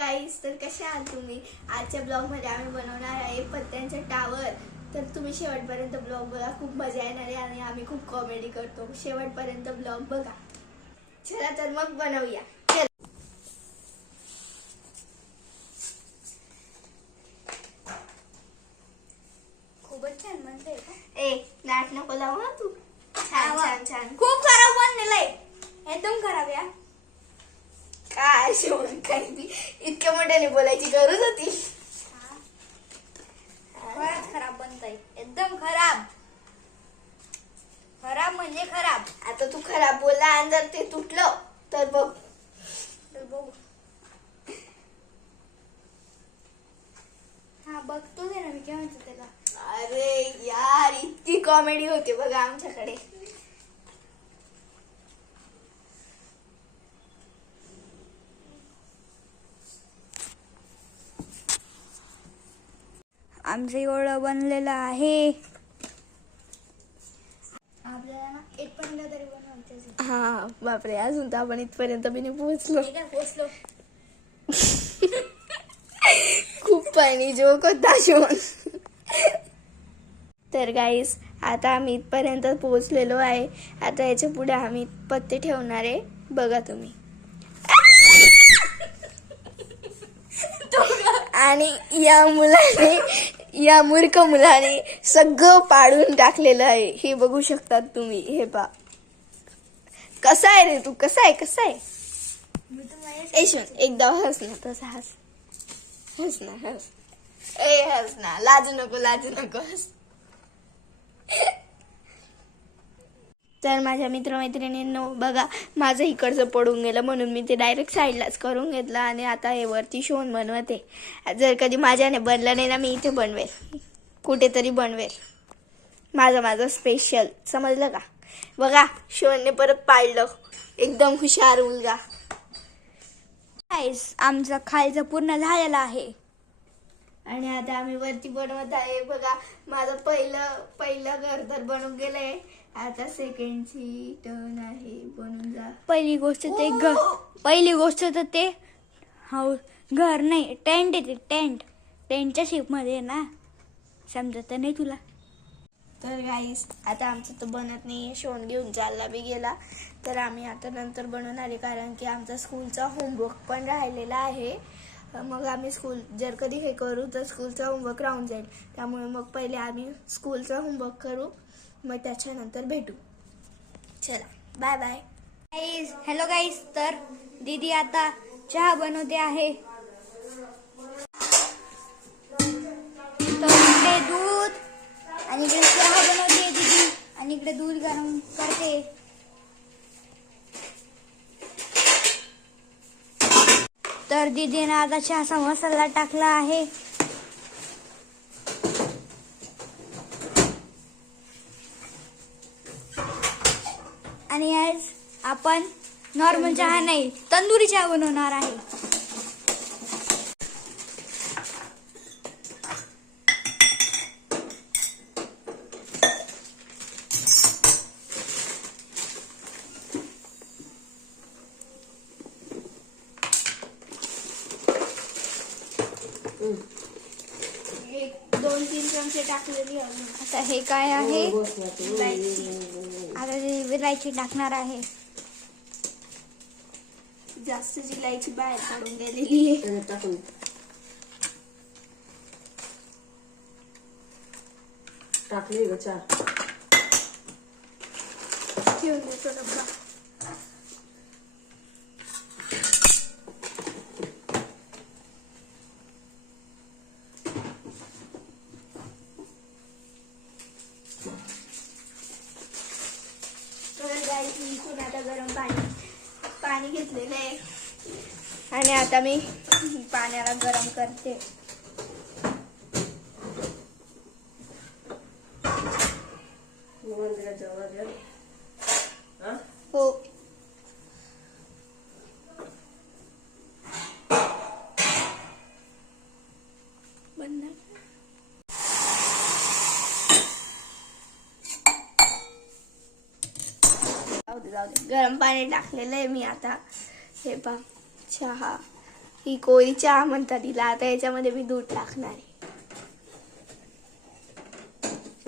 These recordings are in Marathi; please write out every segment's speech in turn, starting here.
गाईस, तर कसे आहात तुम्ही? आजच्या ब्लॉगमध्ये आम्ही बनवणार आहे पत्त्यांचं टावर. तर तुम्ही शेवटपर्यंत ब्लॉग बघा, खूप मजा येणार आहे आणि आम्ही खूप कॉमेडी करतो. शेवटपर्यंत ब्लॉग बघा. चला तर मग बनवूया. खूपच छान म्हणते. ए नाट नको लावू ना तू. छान छान छान. खूप खराब बनलेलं आहे, एकदम खराब या. काय शेवट काही इतक्या मोठ्याने बोलायची गरज होती? खरंच खराब बनतंय, एकदम खराब. खराब म्हणजे खराब. आता तू खराब बोलला आणि जर ते तुटलं तर बघ. तर बघू. हा बघतो दे ना, मी काय म्हणते त्याला. अरे यार, इतकी कॉमेडी होते बघा आमच्याकडे. आमचं एवढं बनलेलं आहे. आपल्याला ना एक पंधरा तरी बनवायचं. हा बापरे, अजून तर आपण इथपर्यंत बी नाही पोहोचलो. पोचलो. खूप पाणी जोक होता शोन. तर गाईस, आता आम्ही इथपर्यंत पोहोचलेलो आहे. आता याच्या पुढे आम्ही पत्ते ठेवणार आहे, बघा तुम्ही. आणि या मूर्ख मुलाने सगळं पाडून टाकलेलं आहे. हे बघू शकतात तुम्ही. हे पा, कसा आहे रे तू, कसा आहे? एकदा हस ना, तसा हस ना, हस ना, लाजू नको हस. तर माझ्या मित्रमैत्रिणींनो बघा, माझं इकडचं पडून गेलं म्हणून मी ते डायरेक्ट साईडलाच करून घेतलं आणि आता हे वरती शोन बनवते. जर कधी माझ्याने बनलं नाही ना, मी इथे बनवेल, कुठेतरी बनवेल. माझं स्पेशल, समजलं का? बघा, शोनने परत पाडलं. एकदम हुशार मुलगा. आमचं खायचं पूर्ण झालेलं आहे आणि आता आम्ही वरती बनवत आहे. बघा, माझं पहिलं घर तर बनून गेलंय. आता सेकंडची टर्न आहे, बनून जा. पहिली गोष्ट तर ते घर नाही, टेंट येते. टेंटच्या शेप मध्ये ना, समजत नाही तुला. तर गाईस, आता आमचं तर बनत नाहीये. शोन घेऊन चालला बी गेला. तर आम्ही आता नंतर बनवणार आहे, कारण की आमचा स्कूलचा होमवर्क पण राहिलेला आहे. मग आम्ही जर कधी हे करू तर स्कूलचा होमवर्क राहून जाईल. त्यामुळे मग पहिले आम्ही स्कूलचा होमवर्क करू, मग त्याच्यानंतर भेटू. चला, बाय बाय. हॅलो गाईस, तर दीदी आता चहा बनवते आहे. तर इकडे दूध आणि इकडे चहा बनवते दीदी, आणि इकडे दूध गरम करते. तर दीदीने आता चहाचा मसाला टाकला आहे. आणि आज आपण नॉर्मल चहा नाही, तंदुरी चहा बनवणार आहे. एक 2-3 चमचे टाकलेली आहे. आता हे काय आहे? इलायची. आता विलायची टाकणार आहे. जास्त इलायची बाहेर काढून गेलेली आहे. टाकली ग चार. ठेवून देतो डब्बा. इथून आता गरम पाणी घेतलेलं आहे आणि आता मी पाण्याला गरम करते. हो, बंद. जाऊ दे. गरम पाणी टाकलेलं आहे मी आता. हे पहा, चहा ही कोरी चहा म्हणतात तिला. आता याच्यामध्ये मी दूध टाकणार आहे.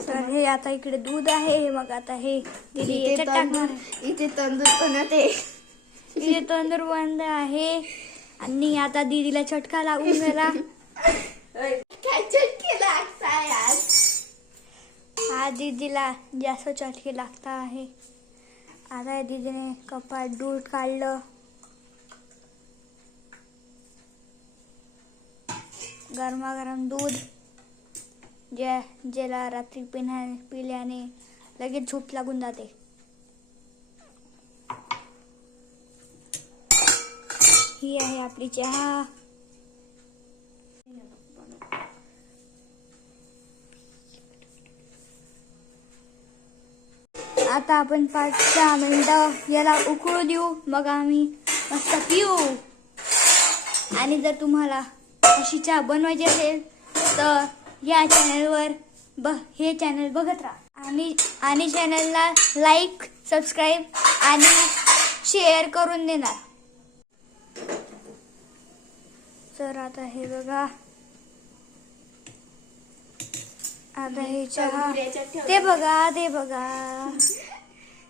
तर हे आता इकडे दूध आहे. मग आता हे दीदी याच्यात टाकणार आहे. इथे तंदूर बनत आहे. इथे तंदूर बंद आहे आणि आता दीदीला चटका लागून गेला. काय चटके लागताय आज? आज दीदीला जास्त चटके लागता आहे. आता दीदीने कपात दूध काढलं. गरमागरम दूध ज्याला रात्री पिल्याने लगेच झोप लागून जाते. ही आहे आपली चहा. आता आपण 5-6 मिनिटं याला उकळू देऊ. मग आम्ही मस्त पिऊ. आणि जर तुम्हाला अशी चहा बनवायची असेल तर या चॅनलवर हे चॅनल बघत राहा. आणि चॅनलला लाईक, सबस्क्राईब आणि शेअर करून देणार. तर आता हे बघा. आता हे चहा ते बघा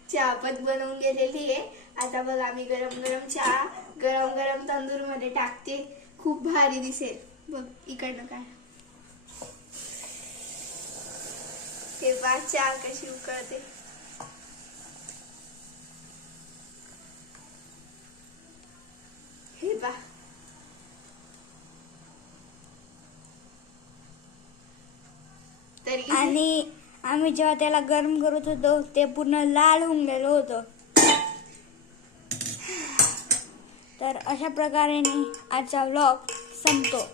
चहा पण बनवून गेलेली आहे. आता बघा आम्ही गरम गरम चहा गरम गरम तंदूर मध्ये टाकते. खूप भारी दिसेल बघ. इकडनं काय हे बघ चहा कशी उकळते. हे बघ तरी आणि आम्ही जेव्हा त्याला गरम करत होतो ते पूर्ण लाल होऊन गेलं होतं. तर अशा प्रकारे आजचा व्लॉग संपतो.